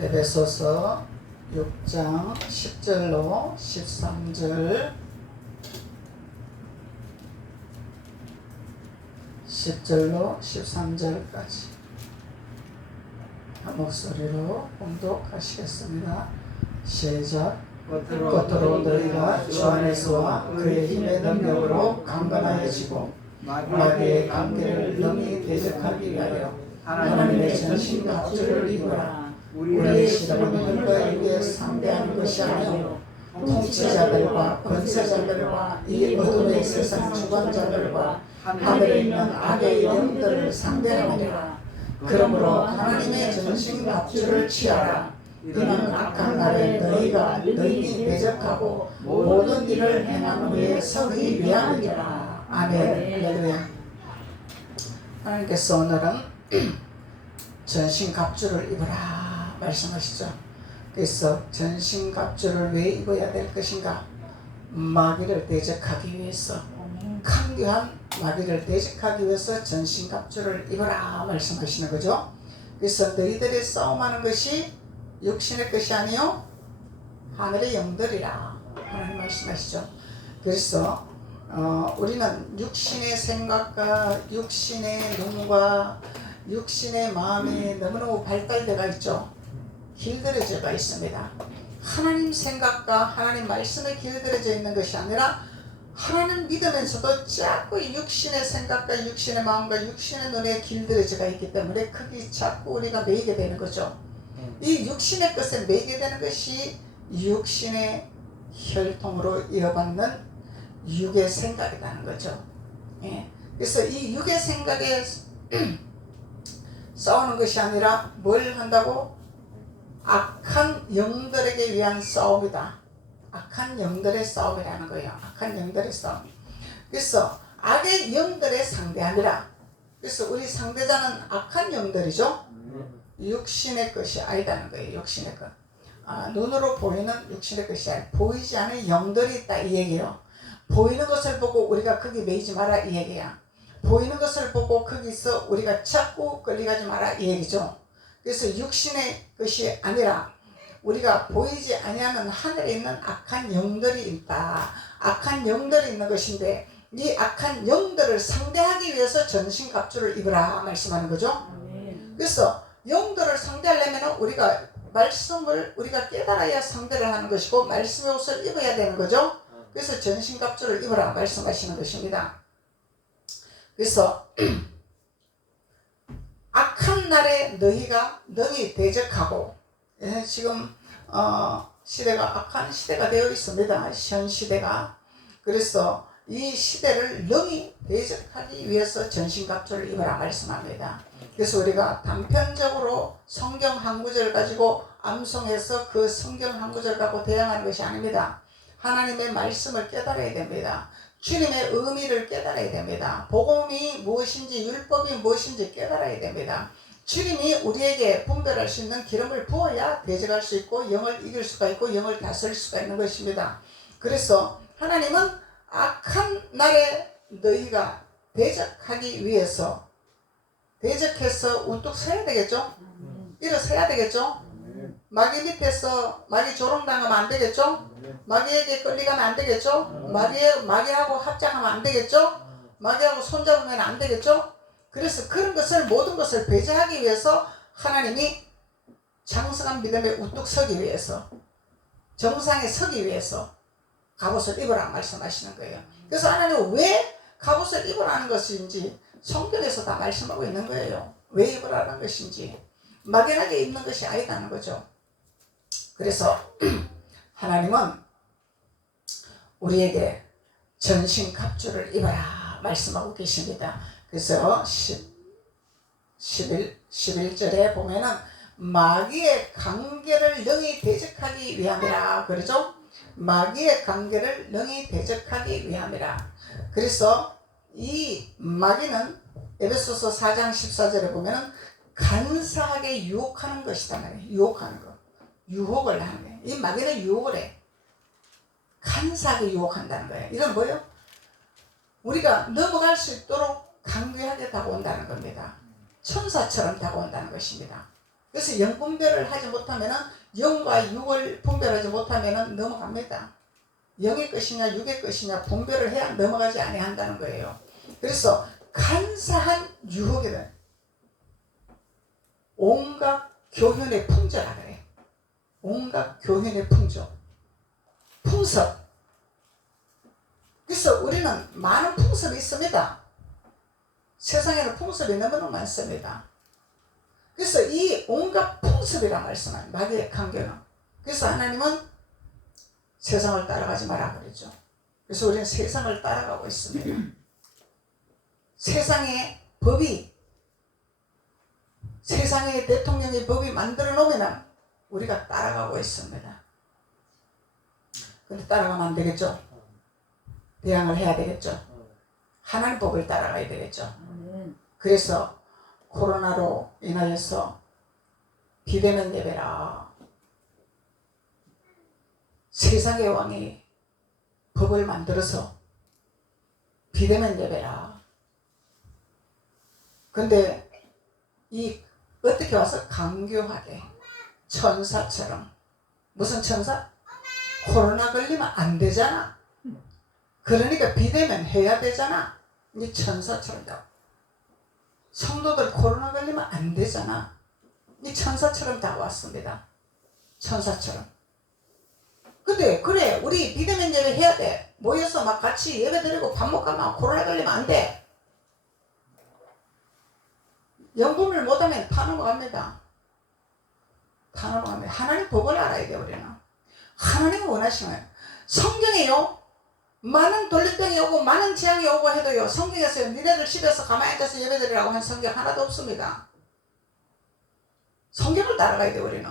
에베소서 6장 10절로 13절 10절로 13절까지 한 목소리로 봉독하시겠습니다. 시작. 겉으로 너희가 주 안에서와 그의 힘의 능력으로 강건하여지고 마귀의 관계를 능히 대적하기 위하여 하나님의 전신 갑주를 입으라. 우리의 시련은 혈과 육에 상대하는 것이 아니요 통치자들과 권세자들과 이 어둠의 세상 주관자들과 하늘에 있는 악의 영들을 상대하느니라. 그러므로 하나님의 전신 갑주를 취하라. 이는 악한 날에 너희가 너희니 대적하고 모든 일을 행한 후에 서기 위함이니라. 아멘. 할렐루야. 하나님께서 오늘은 전신 갑주를 입으라 말씀하시죠. 그래서 전신 갑주를 왜 입어야 될 것인가? 마귀를 대적하기 위해서, 강교한 마귀를 대적하기 위해서 전신 갑주를 입어라 말씀하시는 거죠. 그래서 너희들이 싸움하는 것이 육신의 것이 아니요 하늘의 영들이라 하나님 말씀하시죠. 그래서 우리는 육신의 생각과 육신의 눈과 육신의 마음이 너무너무 발달되어 있죠. 길들여져 있습니다. 하나님 생각과 하나님 말씀에 길들여져 있는 것이 아니라 하나님 믿으면서도 자꾸 육신의 생각과 육신의 마음과 육신의 눈에 길들여져 있기 때문에 거기 자꾸 우리가 매이게 되는 거죠. 이 육신의 것에 매이게 되는 것이 육신의 혈통으로 이어받는 육의 생각이라는 거죠. 예. 그래서 이 육의 생각에 싸우는 것이 아니라 뭘 한다고? 악한 영들에게 위한 싸움이다. 악한 영들의 싸움이라는 거예요. 악한 영들의 싸움. 그래서 악의 영들의 상대하니라. 그래서 우리 상대자는 악한 영들이죠. 육신의 것이 아니다는 거예요. 육신의 것. 눈으로 보이는 육신의 것이 아니라 보이지 않는 영들이 있다 이 얘기예요. 보이는 것을 보고 우리가 거기 매이지 마라 이 얘기야. 보이는 것을 보고 거기서 우리가 자꾸 끌려가지 마라 이 얘기죠. 그래서 육신의 것이 아니라 우리가 보이지 아니하는 하늘에 있는 악한 영들이 있다. 악한 영들이 있는 것인데 이 악한 영들을 상대하기 위해서 전신갑주를 입으라 말씀하는 거죠. 그래서 영들을 상대하려면 우리가 말씀을 우리가 깨달아야 상대를 하는 것이고 말씀의 옷을 입어야 되는 거죠. 그래서 전신갑주를 입으라 말씀하시는 것입니다. 그래서 악한 날에 너희가 능히 대적하고, 지금 시대가 악한 시대가 되어 있습니다. 현 시대가. 그래서 이 시대를 능히 대적하기 위해서 전신갑주를 입으라 말씀합니다. 그래서 우리가 단편적으로 성경 한 구절 가지고 암송해서 그 성경 한 구절 갖고 대항하는 것이 아닙니다. 하나님의 말씀을 깨달아야 됩니다. 주님의 의미를 깨달아야 됩니다. 복음이 무엇인지 율법이 무엇인지 깨달아야 됩니다. 주님이 우리에게 분별할 수 있는 기름을 부어야 대적할 수 있고 영을 이길 수가 있고 영을 다스릴 수가 있는 것입니다. 그래서 하나님은 악한 날에 너희가 대적하기 위해서 대적해서 우뚝 서야 되겠죠? 일어서야 되겠죠? 마귀 밑에서 마귀 조롱당하면 안 되겠죠? 마귀에게 끌려가면 안 되겠죠? 마귀하고 합장하면 안 되겠죠? 마귀하고 손잡으면 안 되겠죠? 그래서 그런 것을 모든 것을 배제하기 위해서 하나님이 장성한 믿음에 우뚝 서기 위해서 정상에 서기 위해서 갑옷을 입으라 말씀하시는 거예요. 그래서 하나님은 왜 갑옷을 입으라는 것인지 성경에서 다 말씀하고 있는 거예요. 왜 입으라는 것인지 막연하게 입는 것이 아니다는 거죠. 그래서 하나님은 우리에게 전신 갑주를 입어라 말씀하고 계십니다. 그래서 11절에 보면은 마귀의 관계를 능히 대적하기 위함이라 그러죠. 마귀의 관계를 능히 대적하기 위함이라. 그래서 이 마귀는 에베소서 4장 14절에 보면은 간사하게 유혹하는 것이다 말이에요. 유혹하는 거. 유혹을 하는 거예요. 이 마귀는 유혹을 해. 간사하게 유혹한다는 거예요. 이건 뭐예요? 우리가 넘어갈 수 있도록 강교하게 다가온다는 겁니다. 천사처럼 다가온다는 것입니다. 그래서 영 분별을 하지 못하면은 영과 육을 분별하지 못하면은 넘어갑니다. 영의 것이냐 육의 것이냐 분별을 해야 넘어가지 아니한다는 거예요. 그래서 간사한 유혹이는 온갖 교훈의 풍조라 그래요. 온갖 교훈의 풍조, 풍습. 그래서 우리는 많은 풍습이 있습니다. 세상에는 풍습이 너무너무 많습니다. 그래서 이 온갖 풍습이란 말씀은 마귀의 강경은. 그래서 하나님은 세상을 따라가지 마라 그랬죠. 그래서 우리는 세상을 따라가고 있습니다. 세상의 법이, 세상의 대통령의 법이 만들어 놓으면 우리가 따라가고 있습니다. 근데 따라가면 안 되겠죠. 대항을 해야 되겠죠. 하나님 법을 따라가야 되겠죠. 그래서 코로나로 인하여서 비대면 예배라, 세상의 왕이 법을 만들어서 비대면 예배라. 근데 이 어떻게 와서 강교하게 천사처럼, 무슨 천사? 코로나 걸리면 안 되잖아. 그러니까 비대면 해야 되잖아. 이 천사처럼. 성도들 코로나 걸리면 안 되잖아. 이 천사처럼 다 왔습니다. 천사처럼. 근데 그래, 우리 비대면 예배 해야 돼. 모여서 막 같이 예배 드리고 밥 먹고 가면 코로나 걸리면 안 돼. 영분을 못하면 다 넘어갑니다. 다 넘어갑니다. 하나님 법을 알아야 돼. 우리는 하나님이 원하시면 성경에요, 많은 돌림병이 오고 많은 재앙이 오고 해도요, 성경에서 니네들 집에서 가만히 앉아서 예배드리라고 한 성경 하나도 없습니다. 성경을 따라가야 돼. 우리는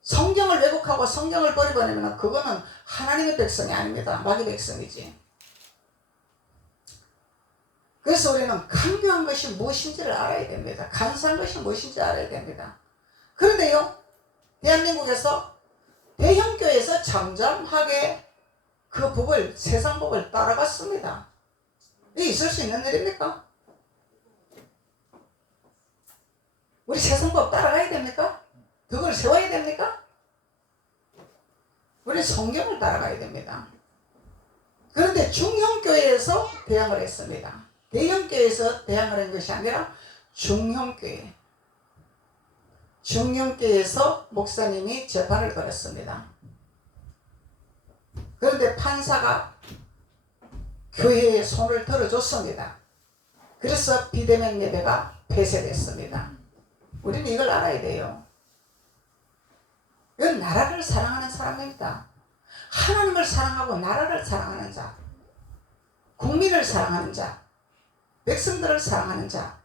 성경을 왜곡하고 성경을 버려버리면 그거는 하나님의 백성이 아닙니다. 마귀 백성이지. 그래서 우리는 강교한 것이 무엇인지를 알아야 됩니다. 간사한 것이 무엇인지 알아야 됩니다. 그런데요, 대한민국에서 대형교회에서 잠잠하게 그 법을, 세상 법을 따라갔습니다. 이게 있을 수 있는 일입니까? 우리 세상 법 따라가야 됩니까? 그걸 세워야 됩니까? 우리 성경을 따라가야 됩니다. 그런데 중형교회에서 대항을 했습니다. 대형교회에서 대항을 한 것이 아니라 중형교회. 중형교회에서 목사님이 재판을 걸었습니다. 그런데 판사가 교회에 손을 들어줬습니다. 그래서 비대면 예배가 폐쇄됐습니다. 우리는 이걸 알아야 돼요. 이건 나라를 사랑하는 사람입니다. 하나님을 사랑하고 나라를 사랑하는 자, 국민을 사랑하는 자, 백성들을 사랑하는 자,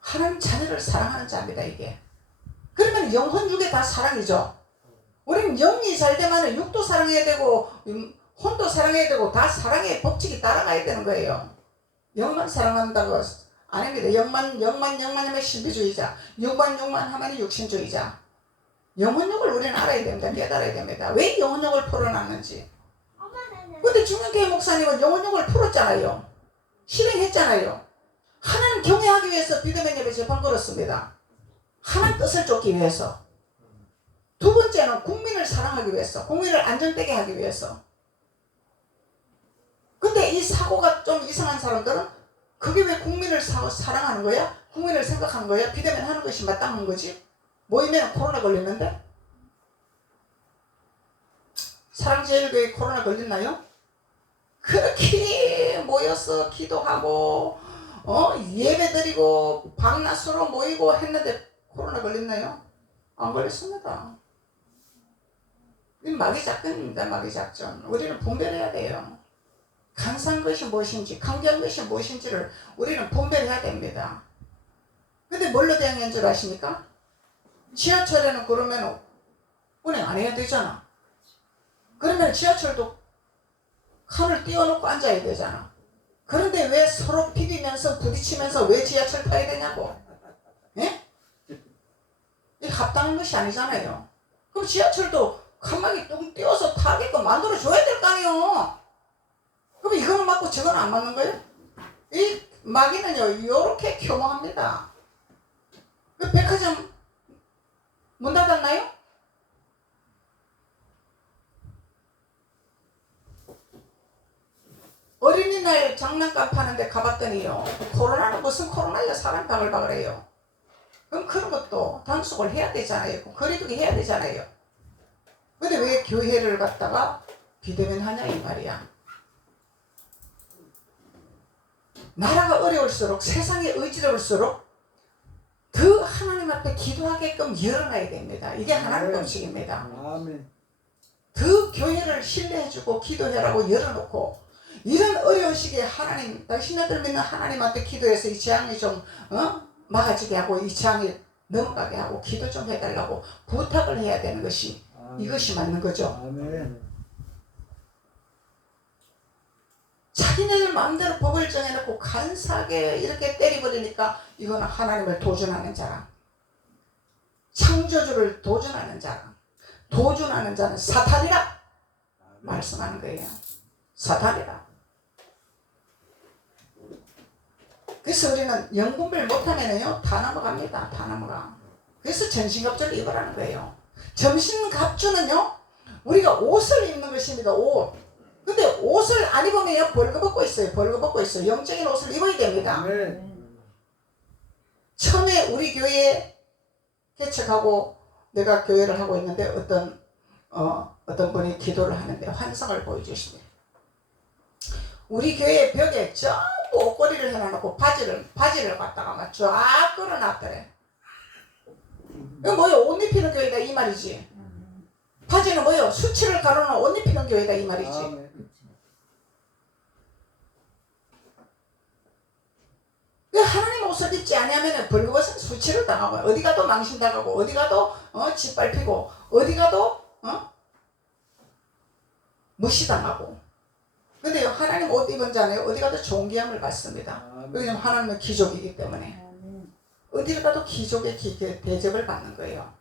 하나님 자녀를 사랑하는 자입니다. 이게. 그러면 영혼 육에 다 사랑이죠. 우리는 영이 잘 되면 육도 사랑해야 되고 혼도 사랑해야 되고 다 사랑의 법칙이 따라가야 되는 거예요. 영만 사랑한다고 아닙니다. 영만 하면 신비주의자, 육만 하면 육신주의자. 영혼육을 우리는 알아야 됩니다. 깨달아야 됩니다. 왜 영혼육을 풀어놨는지. 근데 중년교회 목사님은 영혼육을 풀었잖아요. 실행했잖아요. 하나님 경외하기 위해서 비대면 예배 재판 걸었습니다. 하나님 뜻을 쫓기 위해서. 두 번째는 국민을 사랑하기 위해서, 국민을 안정되게 하기 위해서. 근데 이 사고가 좀 이상한 사람들은 그게 왜 국민을 사랑하는 거야? 국민을 생각하는 거야? 비대면 하는 것이 마땅한 거지? 모이면 코로나 걸리는데? 사랑제일교회 코로나 걸렸나요? 그렇게 모여서 기도하고 예배드리고 밤낮으로 모이고 했는데 코로나 걸렸나요? 안 걸렸습니다. 이 마귀 작전입니다. 마귀 작전. 우리는 분별해야 돼요. 간사한 것이 무엇인지, 강경한 것이 무엇인지를 우리는 분별해야 됩니다. 근데 뭘로 대항한 줄 아십니까? 지하철에는 그러면 운행 안 해야 되잖아. 그러면 지하철도 칸을 띄워놓고 앉아야 되잖아. 그런데 왜 서로 비비면서 부딪히면서 왜 지하철 타야 되냐고. 예? 이게 합당한 것이 아니잖아요. 그럼 지하철도 칸막이 뚱 띄워서 타게끔 만들어줘야 될 거 아니에요. 그럼 이거는 맞고 저거는 안 맞는 거예요? 이 마귀는요, 이렇게 교묘합니다. 그 백화점 문 닫았나요? 어린이날 장난감 파는데 가봤더니요, 코로나는 무슨 코로나야, 사람 바글바글해요. 그럼 그런 것도 단속을 해야 되잖아요. 거리두기 해야 되잖아요. 근데 왜 교회를 갖다가 비대면 하냐 이 말이야. 나라가 어려울수록, 세상이 어지러울수록 그 하나님 앞에 기도하게끔 열어놔야 됩니다. 이게 하나님 법칙입니다. 그 교회를 신뢰해주고 기도해라고 열어놓고, 이런 어려운 시기에 하나님, 당신네들 믿는 하나님한테 기도해서 이 재앙이 좀 막아지게 하고 이 재앙이 넘어가게 하고 기도 좀 해달라고 부탁을 해야 되는 것이, 이것이 맞는 거죠. 아멘. 자기네들 마음대로 법을 정해놓고 간사하게 이렇게 때려버리니까 이거는 하나님을 도전하는 자라, 창조주를 도전하는 자라, 도전하는 자는 사탄이라 말씀하는 거예요. 사탄이라. 그래서 우리는 영분별 못하면요 다 넘어갑니다. 다 넘어가. 그래서 전신갑주를 입으라는 거예요. 전신갑주는요 우리가 옷을 입는 것입니다. 옷. 근데 옷을 안 입으면 벌거벗고 있어요. 벌거벗고 있어요. 영적인 옷을 입어야 됩니다. 처음에 우리 교회에 개척하고 내가 교회를 하고 있는데 어떤 분이 기도를 하는데 환상을 보여주십니다. 우리 교회 벽에 전부 옷걸이를 해놔놓고 바지를 갖다가 막 쫙 끌어놨더래. 이거 뭐요? 옷 입히는 교회다 이 말이지. 바지는 뭐요? 수치를 가로놓은 옷 입히는 교회다 이 말이지. 하나님 옷을 입지 아니하면 벌거벗은 수치를 당하고, 어디 가도 망신당하고, 어디 가도 짓밟히고, 어디 가도 무시당하고. 근데 하나님 옷 입은 자는 어디 가도 존귀함을 받습니다. 왜냐하면 하나님은 귀족이기 때문에 어디를 가도 귀족의 대접을 받는 거예요.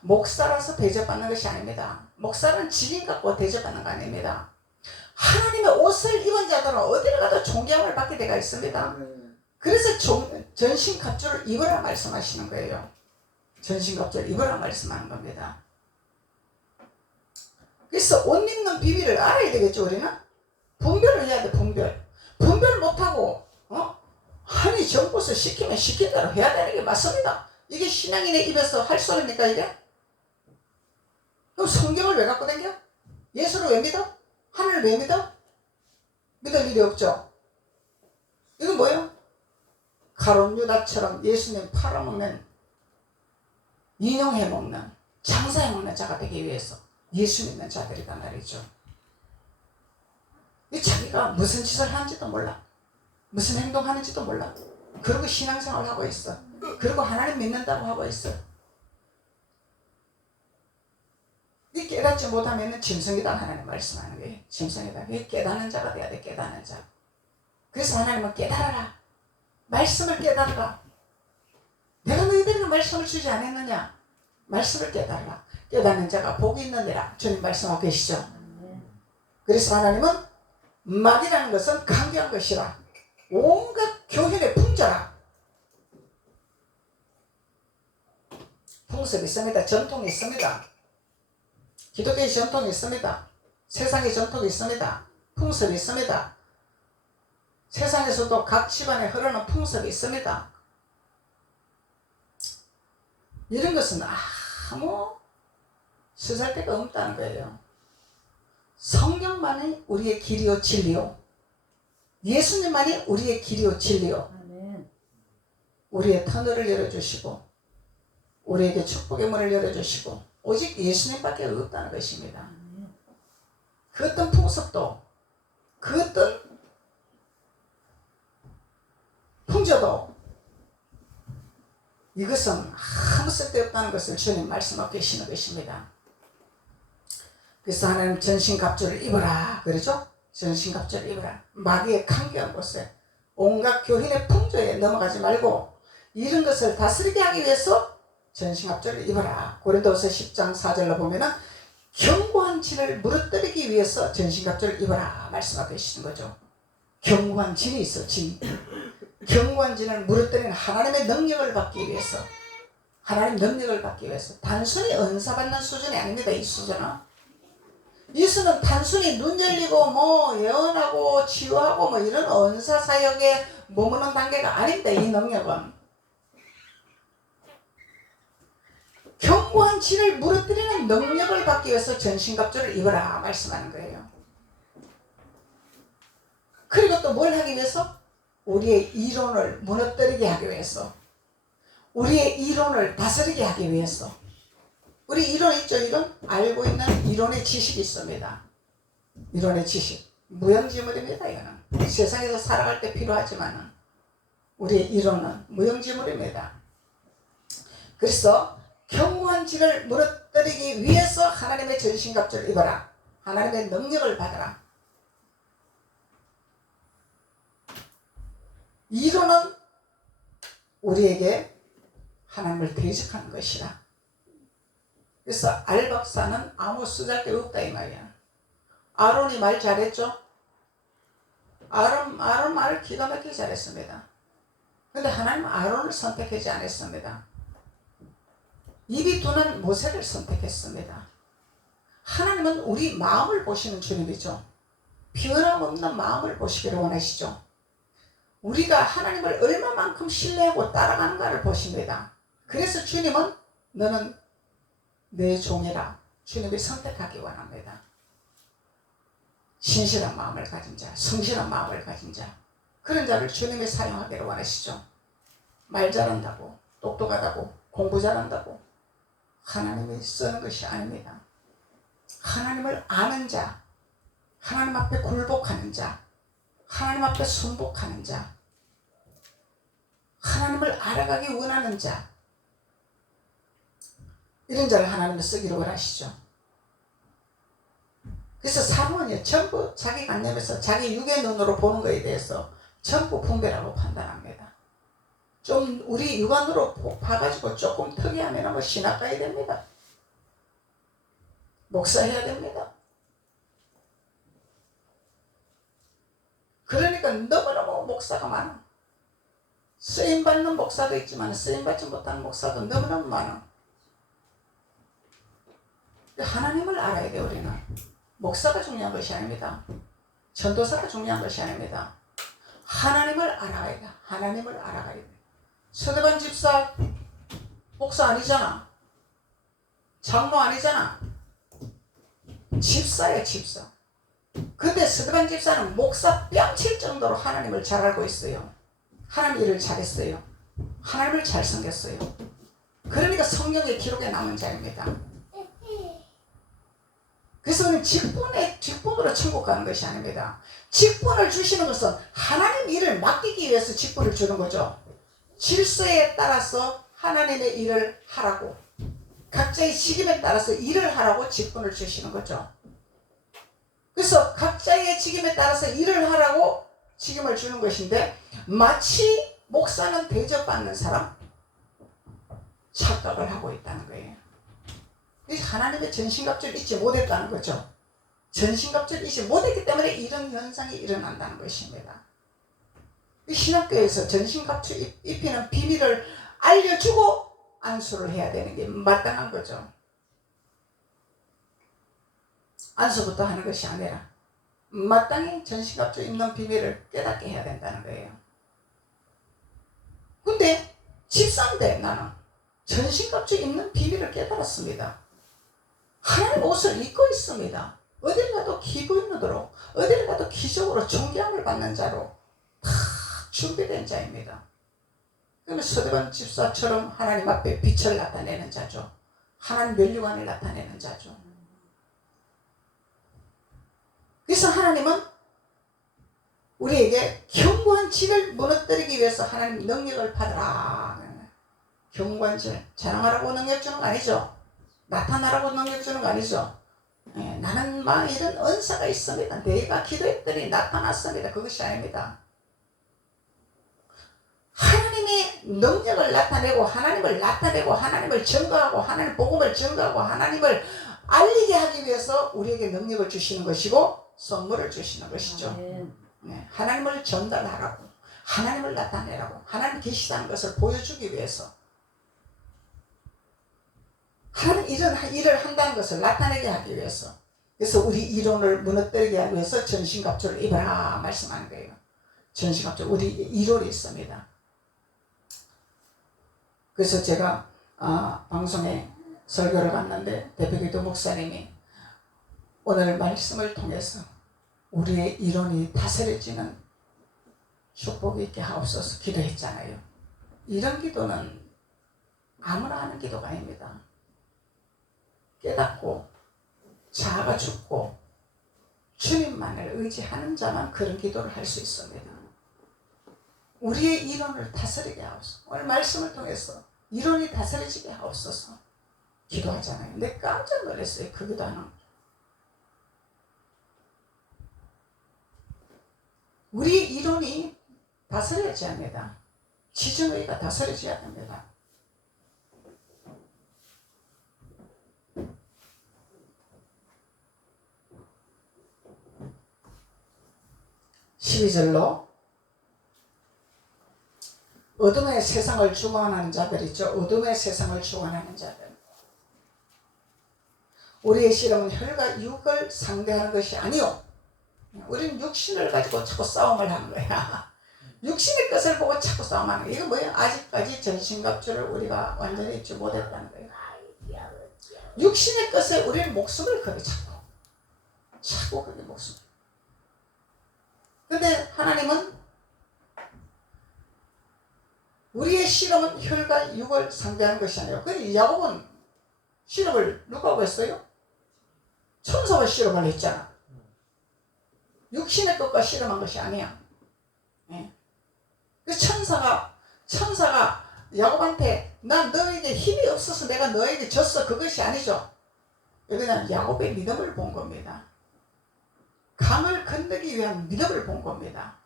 목사라서 대접받는 것이 아닙니다. 목사는 직인 갖고 대접받는 거 아닙니다. 하나님의 옷을 입은 자들은 어디를 가도 존귀함을 받게 되어 있습니다. 그래서 전신갑주를 입으라 말씀하시는 거예요. 전신갑주를 입으라 말씀하는 겁니다. 그래서 옷 입는 비밀을 알아야 되겠죠. 우리는 분별을 해야 돼. 분별 못하고 아니 정부에서 시키면 시킨 대로 해야 되는 게 맞습니다. 이게 신앙인의 입에서 할 소리입니까 이게? 그럼 성경을 왜 갖고 다녀? 예수를 왜 믿어? 하늘을 왜 믿어? 믿을 일이 없죠. 이건 뭐예요? 가룟 유다처럼 예수님 팔아먹는, 인용해먹는, 장사해먹는 자가 되기 위해서 예수 믿는 자들이다 말이죠. 자기가 무슨 짓을 하는지도 몰라. 무슨 행동하는지도 몰라. 그리고 신앙생활을 하고 있어. 그리고 하나님 믿는다고 하고 있어. 이 깨닫지 못하면 짐승이다 하나님 말씀하는 거예요. 짐승이다. 깨닫는 자가 돼야 돼. 깨닫는 자. 그래서 하나님은 깨달아라. 말씀을 깨달아라. 내가 너희들에게 말씀을 주지 않았느냐? 말씀을 깨달아라. 깨닫는 자가 복이 있느니라. 주님 말씀하고 계시죠. 그래서 하나님은 막이라는 것은 강경한 것이라. 온갖 교훈의 풍조라. 풍습이 있습니다. 전통이 있습니다. 기독교의 전통이 있습니다. 세상의 전통이 있습니다. 풍습이 있습니다. 세상에서도 각 집안에 흐르는 풍습이 있습니다. 이런 것은 아무 쓰잘데가 없다는 거예요. 성경만이 우리의 길이요 진리요, 예수님만이 우리의 길이요 진리요, 우리의 터널을 열어주시고 우리에게 축복의 문을 열어주시고 오직 예수님밖에 없다는 것입니다. 그 어떤 풍습도 그 어떤 풍조도 이것은 아무 쓸데없다는 것을 주님 말씀하고 계시는 것입니다. 그래서 하나님 전신갑주를 입어라 그러죠. 전신갑주를 입어라. 마귀의 강경한 곳에 온갖 교인의 풍조에 넘어가지 말고 이런 것을 다스리게 하기 위해서 전신갑주를 입어라. 고린도후서 10장 4절로 보면은 견고한 진을 무너뜨리기 위해서 전신갑주를 입어라 말씀하고 계시는 거죠. 견고한 진이 있어. 진. 견고한 진을 무너뜨리는 하나님의 능력을 받기 위해서 하나님 능력을 받기 위해서. 단순히 은사 받는 수준이 아닙니다. 이 수준은. 이 수는 단순히 눈 열리고 뭐 예언하고 치유하고 뭐 이런 은사 사역에 머무는 단계가 아닙니다. 이 능력은. 견고한 질을 무너뜨리는 능력을 받기 위해서 전신갑주를 입어라 말씀하는 거예요. 그리고 또 뭘 하기 위해서? 우리의 이론을 무너뜨리게 하기 위해서. 우리의 이론을 다스리게 하기 위해서. 우리 이론 있죠? 이론? 알고 있는 이론의 지식이 있습니다. 이론의 지식. 무용지물입니다. 이거는. 세상에서 살아갈 때 필요하지만 우리의 이론은 무용지물입니다. 그래서 견고한 질을 무너뜨리기 위해서 하나님의 전신갑주를 입어라. 하나님의 능력을 받아라. 이론은 우리에게 하나님을 대적하는 것이라. 그래서 알박사는 아무 쓰잘데 없다 이 말이야. 아론이 말 잘했죠? 아론 말을 기가 막히게 잘했습니다. 근데 하나님은 아론을 선택하지 않았습니다. 입이 둔한 모세를 선택했습니다. 하나님은 우리 마음을 보시는 주님이죠. 변함 없는 마음을 보시기를 원하시죠. 우리가 하나님을 얼마만큼 신뢰하고 따라가는가를 보십니다. 그래서 주님은 너는 내 종이라 주님이 선택하기 원합니다. 신실한 마음을 가진 자, 성실한 마음을 가진 자, 그런 자를 주님이 사용하기를 원하시죠. 말 잘한다고, 똑똑하다고, 공부 잘한다고 하나님이 쓰는 것이 아닙니다. 하나님을 아는 자, 하나님 앞에 굴복하는 자, 하나님 앞에 순복하는 자, 하나님을 알아가기 원하는 자, 이런 자를 하나님은 쓰기를 원하시죠. 그래서 사모은요 전부 자기 관념에서 자기 육의 눈으로 보는 것에 대해서 전부 분별하고 판단합니다. 좀 우리 육안으로 봐가지고 조금 특이하면 뭐 신학 가야 됩니다. 목사해야 됩니다. 그러니까 너무너무 목사가 많아. 쓰임받는 목사도 있지만 쓰임받지 못하는 목사도 너무너무 많아. 하나님을 알아야 돼. 우리는 목사가 중요한 것이 아닙니다. 전도사가 중요한 것이 아닙니다. 하나님을 알아야 돼. 하나님을 알아가야 돼. 서대반 집사 목사 아니잖아. 장로 아니잖아. 집사야 집사. 근데 서대반 집사는 목사 뺨칠 정도로 하나님을 잘 알고 있어요. 하나님 일을 잘했어요. 하나님을 잘 섬겼어요. 그러니까 성경의 기록에 남은 자입니다. 그래서 우리는 직분으로 천국 가는 것이 아닙니다. 직분을 주시는 것은 하나님 일을 맡기기 위해서 직분을 주는 거죠. 질서에 따라서 하나님의 일을 하라고, 각자의 직임에 따라서 일을 하라고 직분을 주시는 거죠. 그래서 각자의 직임에 따라서 일을 하라고 직임을 주는 것인데, 마치 목사는 대접받는 사람 착각을 하고 있다는 거예요. 하나님의 전신갑주를 잊지 못했다는 거죠. 전신갑주를 잊지 못했기 때문에 이런 현상이 일어난다는 것입니다. 신학교에서 전신갑주 입히는 비밀을 알려주고 안수를 해야 되는 게 마땅한 거죠. 안수부터 하는 것이 아니라 마땅히 전신갑주 입는 비밀을 깨닫게 해야 된다는 거예요. 근데 집사인데 나는 전신갑주 입는 비밀을 깨달았습니다. 하나님 옷을 입고 있습니다. 어딜 가도 기부 있는 도로, 어딜 가도 기적으로 존경을 받는 자로 다 준비된 자입니다. 그러면 서대반 집사처럼 하나님 앞에 빛을 나타내는 자죠. 하나님 면류관을 나타내는 자죠. 그래서 하나님은 우리에게 견고한 질을 무너뜨리기 위해서 하나님 능력을 받으라. 견고한 질, 자랑하라고 능력 주는 거 아니죠. 나타나라고 능력 주는 거 아니죠. 나는 막 이런 은사가 있습니다. 내가 기도했더니 나타났습니다. 그것이 아닙니다. 하나님의 능력을 나타내고 하나님을 나타내고 하나님을 증거하고 하나님 복음을 증거하고 하나님을 알리게 하기 위해서 우리에게 능력을 주시는 것이고 선물을 주시는 것이죠. 하나님을 전달하라고, 하나님을 나타내라고, 하나님 계시다는 것을 보여주기 위해서. 하나님 이런 일을 한다는 것을 나타내게 하기 위해서. 그래서 우리 이론을 무너뜨리게 하기 위해서 전신갑주를 입어라 말씀하는 거예요. 전신갑주, 우리 이론이 있습니다. 그래서 제가 방송에 설교를 갔는데 대표기도 목사님이 오늘 말씀을 통해서 우리의 이론이 다스려지는 축복이 있게 하옵소서 기도했잖아요. 이런 기도는 아무나 하는 기도가 아닙니다. 깨닫고 자아가 죽고 주님만을 의지하는 자만 그런 기도를 할 수 있습니다. 우리의 이론을 다스리게 하옵소서. 오늘 말씀을 통해서 이론이 다스려지게 하옵소서 기도하잖아요. 근데 깜짝 놀랐어요. 그 기도하는 거. 우리 이론이 다스려져야 합니다. 지정의가 다스려져야 합니다. 12절로 어둠의 세상을 주관하는 자들 있죠. 어둠의 세상을 주관하는 자들. 우리의 실험은 혈과 육을 상대하는 것이 아니요. 우리는 육신을 가지고 자꾸 싸움을 하는 거야. 육신의 것을 보고 자꾸 싸움하는 거야. 이거 뭐예요? 아직까지 전신갑주를 우리가 완전히 잊지 못했다는 거예요. 육신의 것에 우리는 목숨을 걸어 자꾸 그게 목숨. 근데 하나님은 우리의 실험은 혈과 육을 상대하는 것이 아니에요. 그런데 야곱은 실험을 누가 하고 했어요? 천사와 실험을 했잖아. 육신의 것과 실험한 것이 아니야. 네. 그 천사가 야곱한테 난 너에게 힘이 없어서 내가 너에게 졌어. 그것이 아니죠. 그냥 야곱의 믿음을 본 겁니다. 강을 건너기 위한 믿음을 본 겁니다.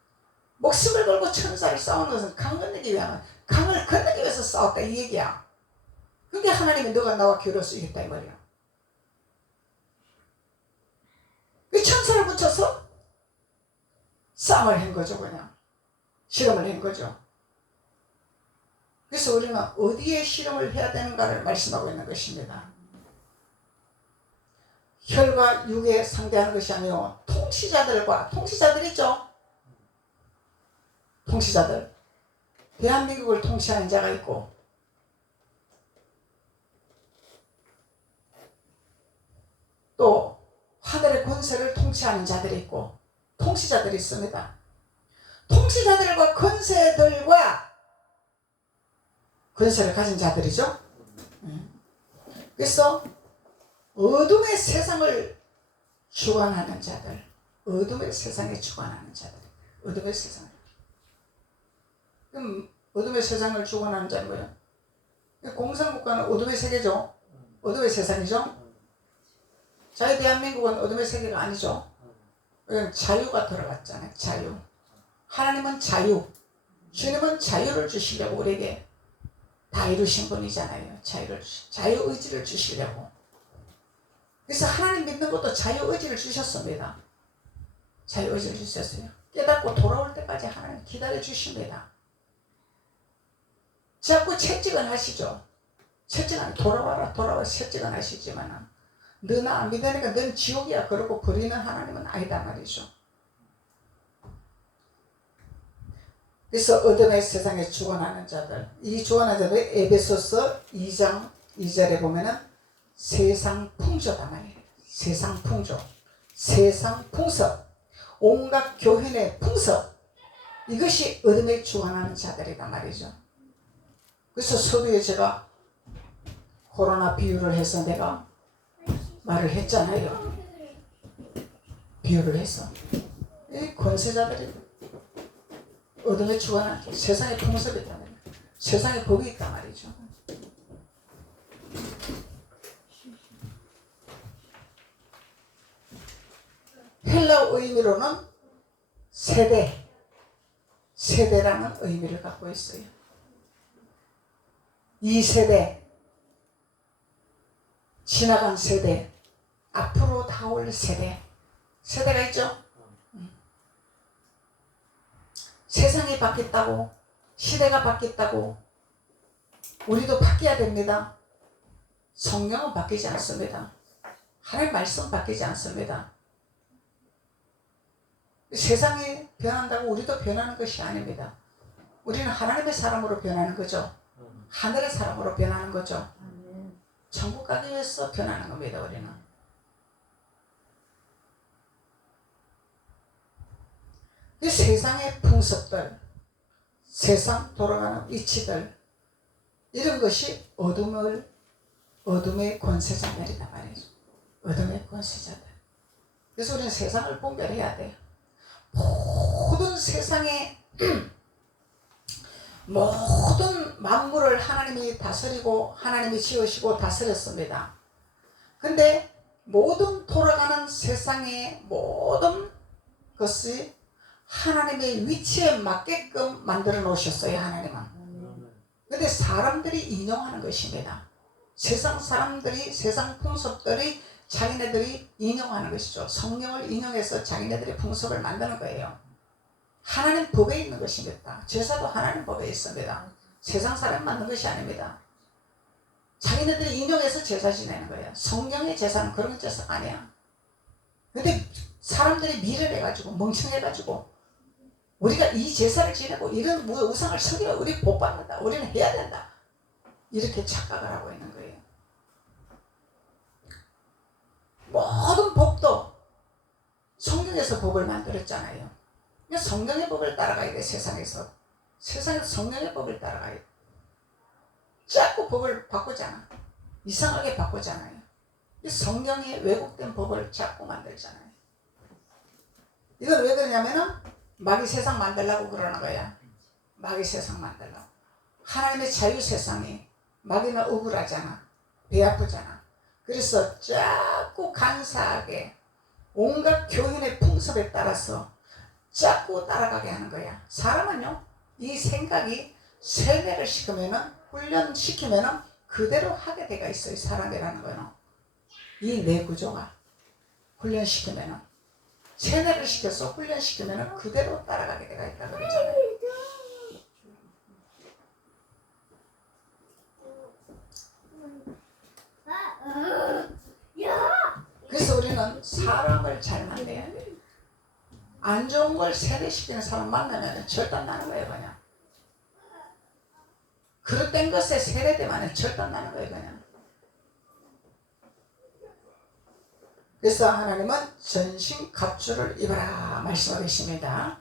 목숨을 걸고 천사를 싸우는 것은 강 건너기 위한, 강을 건너기 위해서 싸웠다 이 얘기야. 그게 하나님이 너가 나와 겨루어서 이겼다 이 말이야. 그 천사를 붙여서 싸움을 한 거죠. 그냥 실험을 한 거죠. 그래서 우리는 어디에 실험을 해야 되는가를 말씀하고 있는 것입니다. 혈과 육에 상대하는 것이 아니요 통치자들 있죠. 통치자들. 대한민국을 통치하는 자가 있고 또 하늘의 권세를 통치하는 자들이 있고 통치자들이 있습니다. 통치자들과 권세들과 권세를 가진 자들이죠. 그래서 어둠의 세상을 주관하는 자들, 어둠의 세상에 주관하는 자들, 어둠의 세상을. 그럼 어둠의 세상을 주관하는 자는 뭐예요? 공산국가는 어둠의 세계죠. 어둠의 세상이죠. 자유 대한민국은 어둠의 세계가 아니죠. 자유가 들어갔잖아요. 자유. 하나님은 자유. 주님은 자유를 주시려고 우리에게 다 이루신 분이잖아요. 자유의지를 주시려고. 그래서 하나님 믿는 것도 자유의지를 주셨습니다. 자유의지를 주셨어요. 깨닫고 돌아올 때까지 하나님 기다려 주십니다. 자꾸 채찍은 하시죠. 채찍은 돌아와라 채찍은 하시지만 너 나 안 믿으니까 넌 지옥이야 그러고 버리는 하나님은 아니다 말이죠. 그래서 어둠의 세상에 주관하는 자들, 이 주관하는 자들 에베소서 2장 2절에 보면은 세상 풍조다 말이에요. 세상 풍조, 세상 풍석, 온갖 교훈의 풍석, 이것이 어둠에 주관하는 자들이다 말이죠. 그래서 서두에 제가 코로나 비유를 해서 내가 말을 했잖아요. 비유를 해서 이 권세자들이 어둠에 주관하는 세상에 풍석이 있단 말이에요. 세상에 복이 있단 말이죠. 헬라어 의미로는 세대라는 의미를 갖고 있어요. 이 세대, 지나간 세대, 앞으로 다올 세대가 있죠. 세상이 바뀌었다고, 시대가 바뀌었다고, 우리도 바뀌어야 됩니다. 성령은 바뀌지 않습니다. 하나님 말씀 바뀌지 않습니다. 세상이 변한다고 우리도 변하는 것이 아닙니다. 우리는 하나님의 사람으로 변하는 거죠. 하늘의 사람으로 변하는 거죠. 천국 가기 위해서 변하는 겁니다. 우리는. 이 세상의 풍습들, 세상 돌아가는 이치들, 이런 것이 어둠의 권세자들이다 말이죠. 어둠의 권세자들. 그래서 우리는 세상을 분별해야 돼요. 모든 세상의 모든 만물을 하나님이 다스리고 하나님이 지으시고 다스렸습니다. 근데 모든 돌아가는 세상의 모든 것이 하나님의 위치에 맞게끔 만들어 놓으셨어요. 하나님은. 근데 사람들이 인용하는 것입니다. 세상 사람들이, 세상 풍습들이 자기네들이 인용하는 것이죠. 성령을 인용해서 자기네들의 풍습을 만드는 거예요. 하나님 법에 있는 것입니다. 제사도 하나님 법에 있습니다. 세상 사람 만든 것이 아닙니다. 자기네들이 인용해서 제사 지내는 거예요. 성령의 제사는 그런 제사가 아니야. 근데 사람들이 미련해가지고 멍청해가지고 우리가 이 제사를 지내고 이런 우상을 섬기면 우리 복 받는다. 우리는 해야 된다. 이렇게 착각을 하고 있는 거예요. 모든 법도 성령에서 법을 만들었잖아요. 성령의 법을 따라가야 돼. 세상에서 성령의 법을 따라가야 돼. 자꾸 법을 바꾸잖아. 이상하게 바꾸잖아요. 성령의 왜곡된 법을 자꾸 만들잖아요. 이건 왜 그러냐면은 마귀 세상 만들려고 그러는 거야. 마귀 세상 만들려고. 하나님의 자유 세상이 마귀는 억울하잖아. 배 아프잖아. 그래서 자꾸 간사하게 온갖 교인의 풍습에 따라서 자꾸 따라가게 하는 거야. 사람은요, 이 생각이 세뇌를 시키면은, 훈련시키면은 그대로 하게 돼가 있어요. 사람이라는 거는. 이 뇌 구조가 훈련시키면은, 세뇌를 시켜서 훈련시키면은 그대로 따라가게 돼가 있다 그러잖아요. 그래서 우리는 사람을 잘 만나야 돼. 안 좋은 걸 세뇌시키는 사람 만나면 절단 나는 거예요. 그냥 그릇된 것에 세뇌되면 절단 나는 거예요. 그냥. 그래서 하나님은 전신 갑주를 입어라 말씀하고 계십니다.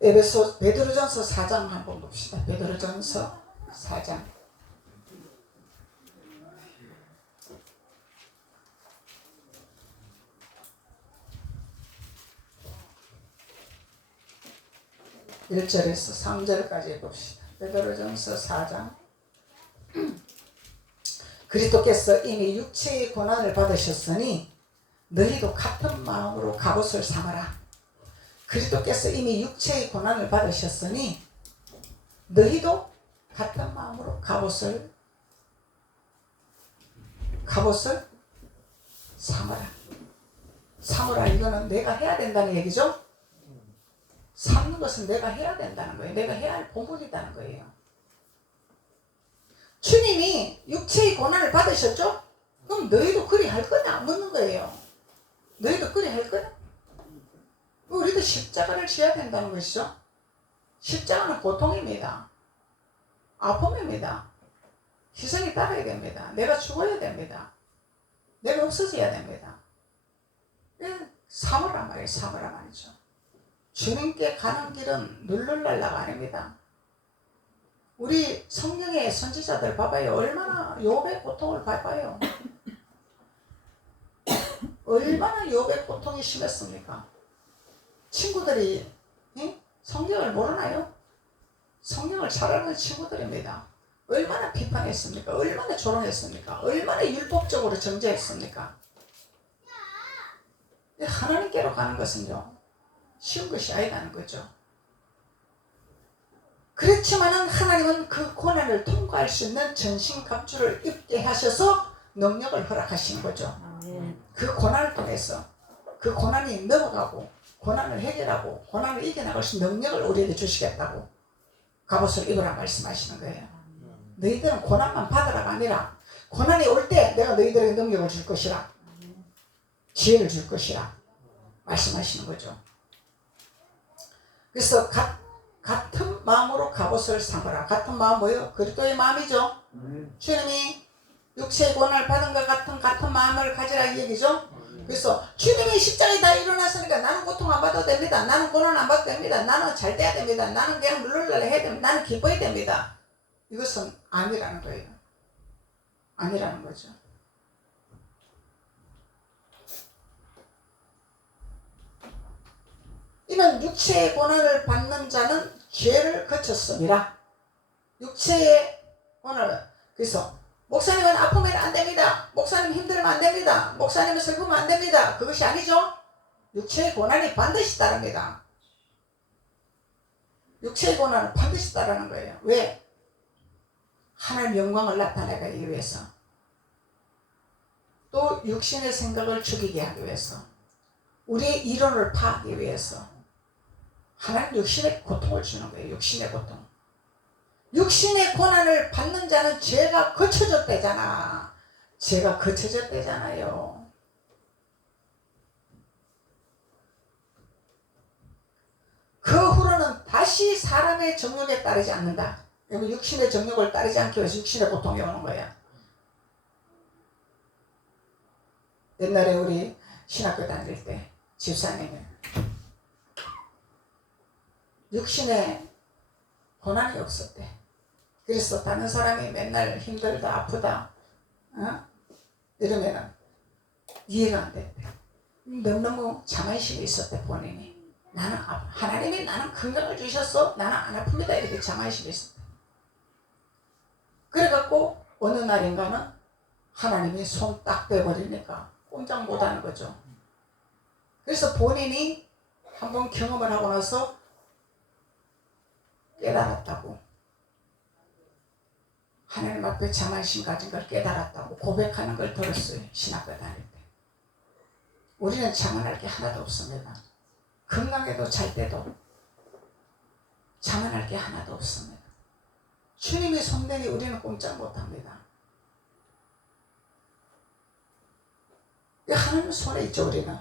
베드로전서 4장 한번 봅시다. 베드로전서 4장 1절에서 3절까지 봅시다. 베드로전서 4장. 그리스도께서 이미 육체의 고난을 받으셨으니 너희도 같은 마음으로 갑옷을 삼아라. 그리스도께서 이미 육체의 고난을 받으셨으니 너희도 같은 마음으로 갑옷을 삼아라. 삼으라, 이거는 내가 해야 된다는 얘기죠. 삼는 것은 내가 해야 된다는 거예요. 내가 해야 할 본분이라는 거예요. 주님이 육체의 고난을 받으셨죠? 그럼 너희도 그리 할 거냐? 묻는 거예요. 너희도 그리 할 거냐? 우리도 십자가를 지어야 된다는 것이죠. 십자가는 고통입니다. 아픔입니다. 희생이 따라야 됩니다. 내가 죽어야 됩니다. 내가 없어져야 됩니다. 삼으란 말이에요. 삼으란 말이죠. 주님께 가는 길은 눌룰랄라가 아닙니다. 우리 성령의 선지자들 봐봐요. 얼마나 욥의 고통을 봐봐요. 얼마나 욥의 고통이 심했습니까? 친구들이 성경을 모르나요? 성경을 잘 아는 친구들입니다. 얼마나 비판했습니까? 얼마나 조롱했습니까? 얼마나 율법적으로 정죄했습니까? 하나님께로 가는 것은요, 쉬운 것이 아니라는 거죠. 그렇지만은 하나님은 그 고난을 통과할 수 있는 전신갑주를 입게 하셔서 능력을 허락하시는 거죠. 그 고난을 통해서 그 고난이 넘어가고 고난을 해결하고 고난을 이겨나갈 수 있는 능력을 우리에게 주시겠다고 갑옷을 입으라 말씀하시는 거예요. 너희들은 고난만 받으라가 아니라 고난이 올 때 내가 너희들에게 능력을 줄 것이라, 지혜를 줄 것이라 말씀하시는 거죠. 그래서 같은 마음으로 갑옷을 삼으라. 같은 마음 뭐예요? 그리스도의 마음이죠. 주님이 육체의 고난을 받은 것 같은 마음을 가지라 이 얘기죠. 그래서 주님이 십자가에 다 일어났으니까 나는 고통 안 받아도 됩니다. 나는 고난 안 받아도 됩니다. 나는 잘 돼야 됩니다. 나는 그냥 룰루랄라 해야 됩니다. 나는 기뻐야 됩니다. 이것은 아니라는 거예요. 아니라는 거죠. 이는 육체의 고난을 받는 자는 죄를 거쳤습니다. 육체의 고난을. 그래서 목사님은 아프면 안 됩니다. 목사님 힘들면 안 됩니다. 목사님은 슬프면 안 됩니다. 그것이 아니죠. 육체의 고난이 반드시 따릅니다. 육체의 고난은 반드시 따르는 거예요. 왜? 하나님의 영광을 나타내기 위해서, 또 육신의 생각을 죽이게 하기 위해서, 우리의 이론을 파하기 위해서 하나님 육신의 고통을 주는 거예요. 육신의 고통. 육신의 고난을 받는 자는 죄가 거쳐졌대잖아. 죄가 거쳐졌대잖아요. 그 후로는 다시 사람의 정욕에 따르지 않는다. 육신의 정욕을 따르지 않기 위해서 육신의 고통이 오는 거야. 옛날에 우리 신학교 다닐 때 집사님이 육신의 고난이 없었대. 그래서 다른 사람이 맨날 힘들다 아프다 이러면은 이해가 안 됐대. 너무너무 자만심이 있었대. 본인이 나는 하나님이 나는 건강을 주셨어, 나는 안 아픕니다, 이렇게 자만심이 있었대. 그래갖고 어느 날인가는 하나님이 손 딱 떼버리니까 꼼짝 못하는 거죠. 그래서 본인이 한번 경험을 하고 나서 깨달았다고, 하나님 앞에 자만심 가진 걸 깨달았다고 고백하는 걸 들었어요. 신학교 다닐 때. 우리는 자만할 게 하나도 없습니다. 건강해도 잘 때도 자만할 게 하나도 없습니다. 주님이 손대니 우리는 꼼짝 못합니다. 하나님 손에 있죠. 우리는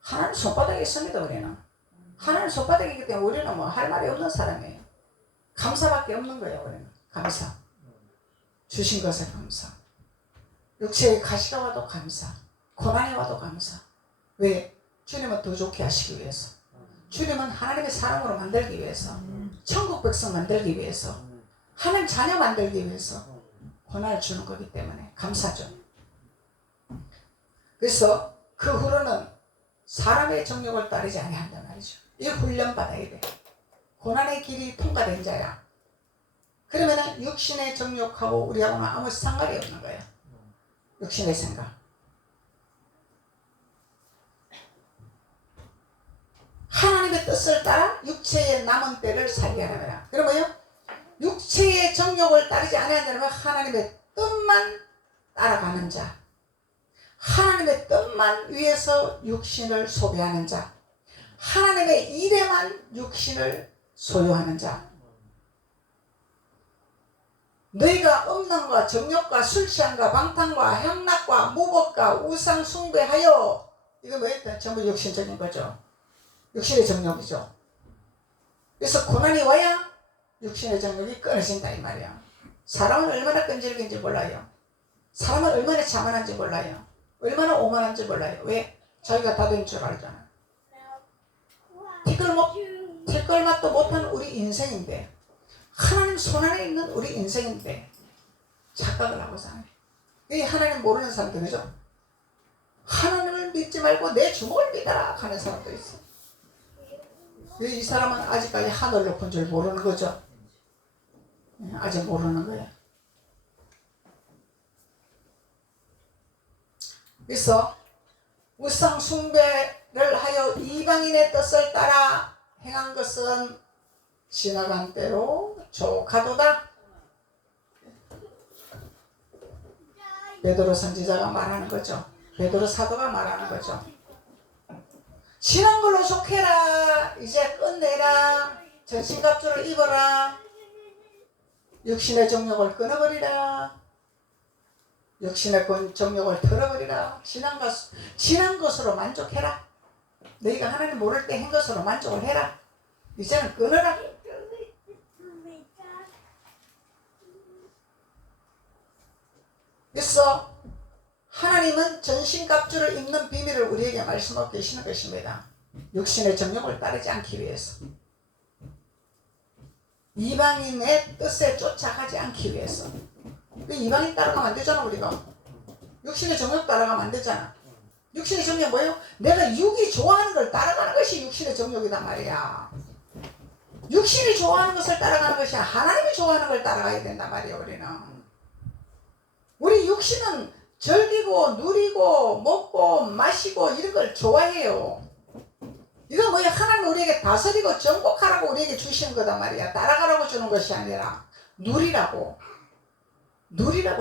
하나님 손바닥에 있습니다. 우리는 하나님 손바닥이기 때문에 우리는 뭐 할 말이 없는 사람이에요. 감사밖에 없는 거예요. 우리는 감사, 주신 것에 감사, 육체의 가시가 와도 감사, 고난이 와도 감사. 왜? 주님은 더 좋게 하시기 위해서, 주님은 하나님의 사람으로 만들기 위해서, 천국 백성 만들기 위해서, 하나님 자녀 만들기 위해서 고난을 주는 거기 때문에 감사죠. 그래서 그 후로는 사람의 정욕을 따르지 아니한단 말이죠. 이 훈련 받아야 돼. 고난의 길이 통과된 자야. 그러면은 육신의 정욕하고 우리하고는 아무 상관이 없는 거예요. 육신의 생각. 하나님의 뜻을 따라 육체의 남은 때를 살게 하라. 그러면요, 육체의 정욕을 따르지 않으면 하나님의 뜻만 따라가는 자, 하나님의 뜻만 위해서 육신을 소비하는 자, 하나님의 일에만 육신을 소유하는 자. 너희가 음란과 정욕과 술 취함과 방탕과 향락과 무법과 우상 숭배하여, 이거 뭐예요? 전부 육신적인 거죠. 육신의 정욕이죠. 그래서 고난이 와야 육신의 정욕이 끊어진다 이 말이야. 사람은 얼마나 끈질긴지 몰라요. 사람은 얼마나 자만한지 몰라요. 얼마나 오만한지 몰라요. 왜? 자기가 다 된 줄 알잖아. 티끌맛도 못한 우리 인생인데, 하나님 손안에 있는 우리 인생인데 착각을 하고 사네. 이 하나님 모르는 사람들이죠. 하나님을 믿지 말고 내 주먹을 믿어라 하는 사람도 있어. 이 사람은 아직까지 하늘을 본 줄 모르는 거죠. 아직 모르는 거야. 그래서 우상 숭배를 하여 이방인의 뜻을 따라 행한 것은 지나간 때로 조카도다. 베드로 선지자가 말하는 거죠. 베드로 사도가 말하는 거죠. 지난 걸로 족해라. 이제 끝내라. 전신갑주를 입어라. 육신의 정욕을 끊어버리라. 육신의 정욕을 털어버리라. 지난 것으로 만족해라. 너희가 하나님 모를 때 한 것으로 만족을 해라. 이제는 끊어라. 그래서 하나님은 전신갑주를 입는 비밀을 우리에게 말씀하고 계시는 것입니다. 육신의 정욕을 따르지 않기 위해서, 이방인의 뜻에 쫓아가지 않기 위해서. 이방인 따라가면 안 되잖아. 우리가 육신의 정욕 따라가면 안 되잖아. 육신의 정욕이 뭐예요? 내가 육이 좋아하는 걸 따라가는 것이 육신의 정욕이단 말이야. 육신이 좋아하는 것을 따라가는 것이 하나님이 좋아하는 걸 따라가야 된단 말이야. 우리 육신은 즐기고 누리고 먹고 마시고 이런 걸 좋아해요. 이건 뭐야? 하나님 우리에게 다스리고 정복하라고 우리에게 주시는 거단 말이야. 따라가라고 주는 것이 아니라 누리라고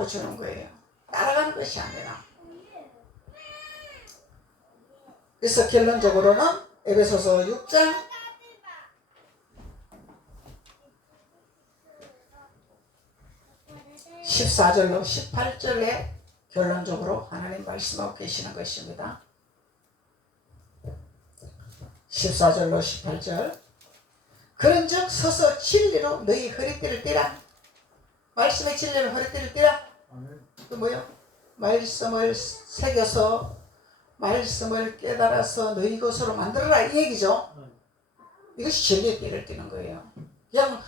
주는 거예요. 따라가는 것이 아니라. 그래서 결론적으로는 에베소서 6장 14절로 18절에 결론적으로 하나님 말씀하고 계시는 것입니다. 14절로 18절. 그런즉 서서 진리로 너희 허리띠를 띠라. 말씀의 진리로 허리띠를 띠라. 또 뭐요? 말씀을 새겨서 말씀을 깨달아서 너희 것으로 만들어라 이 얘기죠. 이것이 진리의 띠를 띠는 거예요. 그냥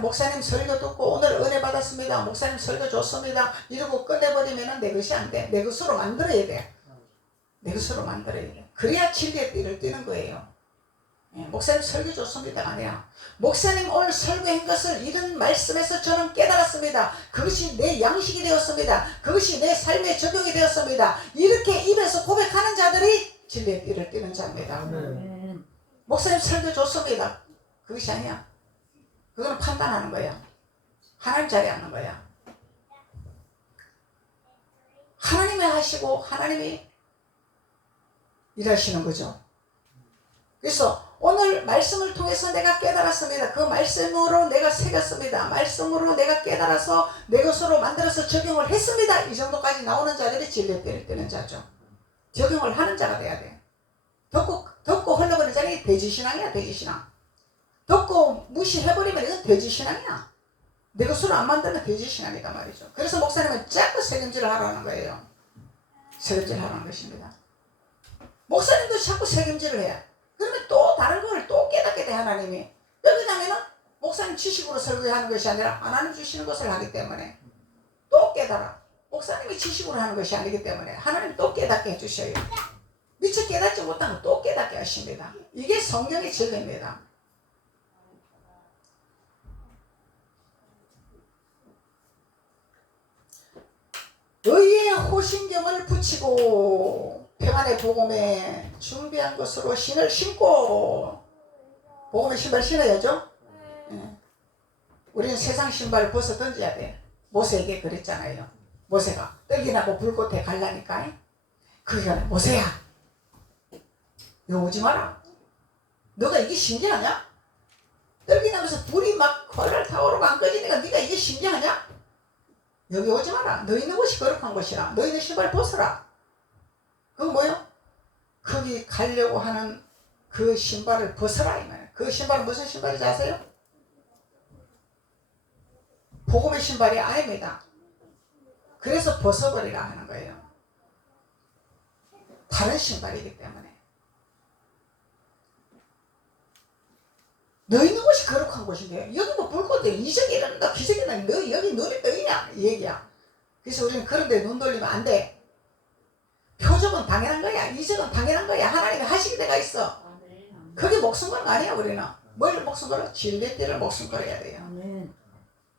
목사님 설교 듣고 오늘 은혜 받았습니다. 목사님 설교 좋습니다. 이러고 끝내버리면 내 것이 안 돼. 내 것으로 만들어야 돼. 내 것으로 만들어야 돼. 그래야 진리의 띠를 띠는 거예요. 목사님 설교 좋습니다가 아니야. 목사님 오늘 설교한 것을 이런 말씀에서 저는 깨달았습니다. 그것이 내 양식이 되었습니다. 그것이 내 삶의 적용이 되었습니다. 이렇게 입에서 고백하는 자들이 진리의 띠를 띠는 자입니다. 목사님 설교 좋습니다. 그것이 아니야. 그거는 판단하는 거야. 하나님 자리에 앉는 거야. 하나님이 하시고 하나님이 일하시는 거죠. 그래서 오늘 말씀을 통해서 내가 깨달았습니다. 그 말씀으로 내가 새겼습니다. 말씀으로 내가 깨달아서 내 것으로 만들어서 적용을 했습니다. 이 정도까지 나오는 자들이 진리의 띠를 띠는 자죠. 적용을 하는 자가 돼야 돼. 덮고 흘러버리는 자는 돼지신앙이야. 돼지신앙. 덮고 무시해버리면 이건 돼지신앙이야. 내 것으로 안 만들면 돼지신앙이단 말이죠. 그래서 목사님은 자꾸 책임질을 하라는 거예요. 책임질 하라는 것입니다. 목사님도 자꾸 책임질을 해요. 그러면 또 다른 걸 또 깨닫게 돼. 하나님이 여기 가면은 목사님 지식으로 설교하는 것이 아니라 하나님 주시는 것을 하기 때문에 또 깨달아. 목사님이 지식으로 하는 것이 아니기 때문에 하나님 또 깨닫게 해주셔요. 미처 깨닫지 못한 걸 또 깨닫게 하십니다. 이게 성경의 진리입니다. 의의 호신경을 붙이고 평안의 복음에 준비한 것으로 신을 신고. 복음의 신발 신어야죠. 우리는 세상 신발을 벗어 던져야 돼. 모세에게 그랬잖아요. 모세가 떡이나고 불꽃에 갈라니까 그게 모세야 이거 오지 마라. 너가 이게 신기하냐? 떡이나면서 불이 막 활활 타오르고 안 꺼지니까 네가 이게 신기하냐? 여기 오지 마라. 너 있는 곳이 거룩한 곳이라. 너 있는 신발 벗어라. 그건 뭐요? 거기 가려고 하는 그 신발을 벗어라. 이 말이야. 그 신발은 무슨 신발인지 아세요? 복음의 신발이 아닙니다. 그래서 벗어버리라 하는 거예요. 다른 신발이기 때문에. 너 있는 곳이 거룩한 곳인데 여기 뭐 불꽃에 이적이 일어난다 기적이 일어난다 너 여기 눈이 떠있냐 이 얘기야. 그래서 우리는 그런 데 눈 돌리면 안 돼. 표적은 당연한 거야. 이적은 당연한 거야. 하나님이 하시는 데가 있어. 그게 목숨 거는 거 아니야. 우리는 뭘 목숨 걸어? 진리의 띠를 목숨 걸어야 돼요.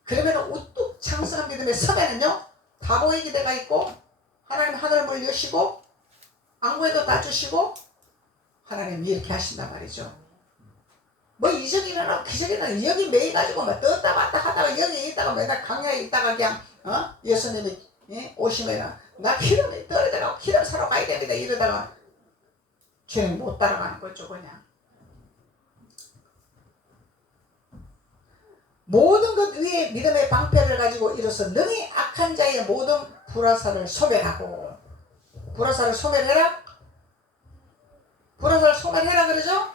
그러면 우뚝 창성한 믿음의 서면은요 다 보이게 데가 있고 하나님 하늘을 물 여시고 안구에도 다 주시고 하나님이 이렇게 하신단 말이죠. 뭐 이적이 일어나고 기적이 일어나고 여기 매여가지고 뭐 떴다 왔다 하다가 여기 있다가 맨날 강야에 있다가 그냥 예수님이 오시면 나 기름이 떨어져가고 기름 사러 가야 됩니다 이러다가 주님 못 따라가는 거죠. 그냥 모든 것 위에 믿음의 방패를 가지고 일어서 능히 악한 자의 모든 불화살을 소멸하고. 불화살을 소멸해라? 불화살을 소멸해라 그러죠?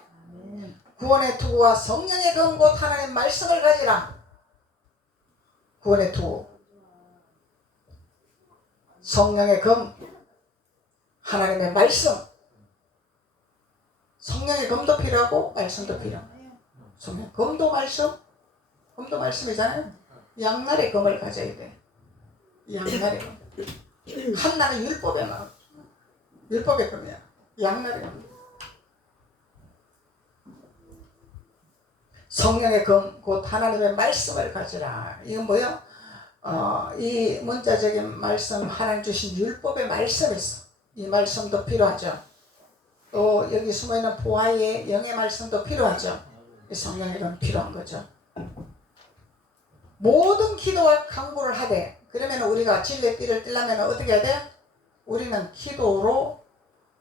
구원의 투구와 성령의 검 곧 하나님의 말씀을 가지라. 구원의 투구, 성령의 검, 하나님의 말씀. 성령의 검도 필요하고 말씀도 필요하고. 성령 검도 말씀, 검도 말씀이잖아요. 양날의 검을 가져야 돼. 양날의 검. 한나는 율법의 검, 율법의 검이야. 양날의 검. 성령의 검, 곧 하나님의 말씀을 가지라. 이건 뭐요? 이 문자적인 말씀, 하나님 주신 율법의 말씀이 있어. 이 말씀도 필요하죠. 또 여기 숨어있는 보아의 영의 말씀도 필요하죠. 이 성령의 검 필요한 거죠. 모든 기도와 간구를 하되, 그러면 우리가 진리의 띠를 띠려면 어떻게 해야 돼? 우리는 기도로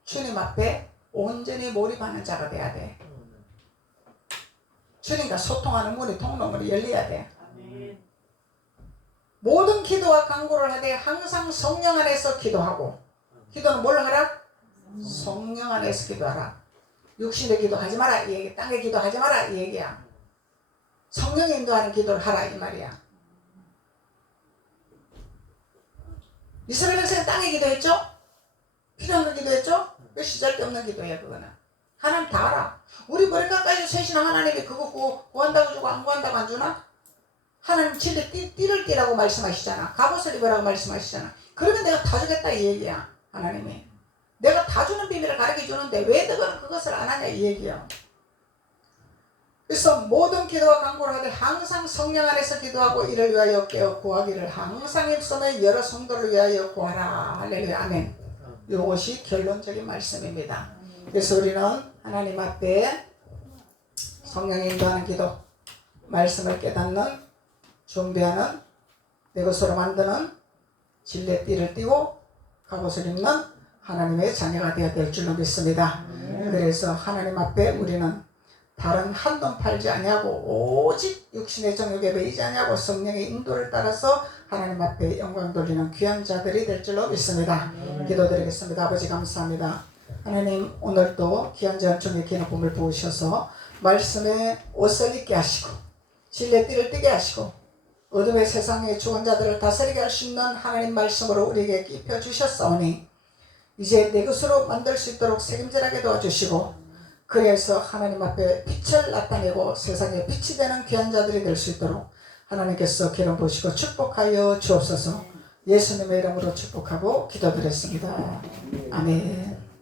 주님 앞에 온전히 몰입하는 자가 돼야 돼. 주님과 소통하는 문이, 통로문이 열려야 돼. 모든 기도와 간구를 하되 항상 성령 안에서 기도하고. 기도는 뭘 하라? 성령 안에서 기도하라. 육신의 기도하지 마라 이 얘기, 땅의 기도하지 마라 이 얘기야. 성령이 인도하는 기도를 하라 이 말이야. 이스라엘 백성은 땅에 기도했죠? 필요한 거 기도했죠? 왜 시잘데없는 기도야 그거는. 하나님 다 알아. 우리 머리카락까지 셋이나 하나님이 그거 구한다고 주고 안 구한다고 안 주나? 하나님 진리 띠를 띠라고 말씀하시잖아. 갑옷을 입으라고 말씀하시잖아. 그러면 내가 다 주겠다 이 얘기야. 하나님이 내가 다 주는 비밀을 가르쳐 주는데 왜 너는 그것을 안 하냐 이 얘기야. 그래서 모든 기도와 간구를 하되 항상 성령 안에서 기도하고 이를 위하여 깨어 구하기를 항상 힘쓰며 여러 성도를 위하여 구하라. 할렐루야 아멘. 이것이 결론적인 말씀입니다. 그래서 우리는 하나님 앞에 성령이 인도하는 기도, 말씀을 깨닫는, 준비하는, 내 것으로 만드는, 진리의 띠를 띠고 갑옷을 입는 하나님의 자녀가 되어야 될 줄로 믿습니다. 그래서 하나님 앞에 우리는 다른 한돈 팔지 아니하고 오직 육신의 정욕에 매이지 아니하고 성령의 인도를 따라서 하나님 앞에 영광 돌리는 귀한 자들이 될 줄로 믿습니다. 기도드리겠습니다. 아버지 감사합니다. 하나님 오늘도 귀한 자중에 기는 봄을 부으셔서 말씀에 옷을 입게 하시고 진리의 띠를 띠게 하시고 어둠의 세상의 죽은 자들을 다스리게 할 수 있는 하나님 말씀으로 우리에게 입혀 주셨사오니 이제 내 것으로 만들 수 있도록 책임질하게 도와주시고 그래서 하나님 앞에 빛을 나타내고 세상에 빛이 되는 귀한 자들이 될 수 있도록 하나님께서 기름 부으시고 축복하여 주옵소서. 예수님의 이름으로 축복하고 기도드렸습니다. 아멘.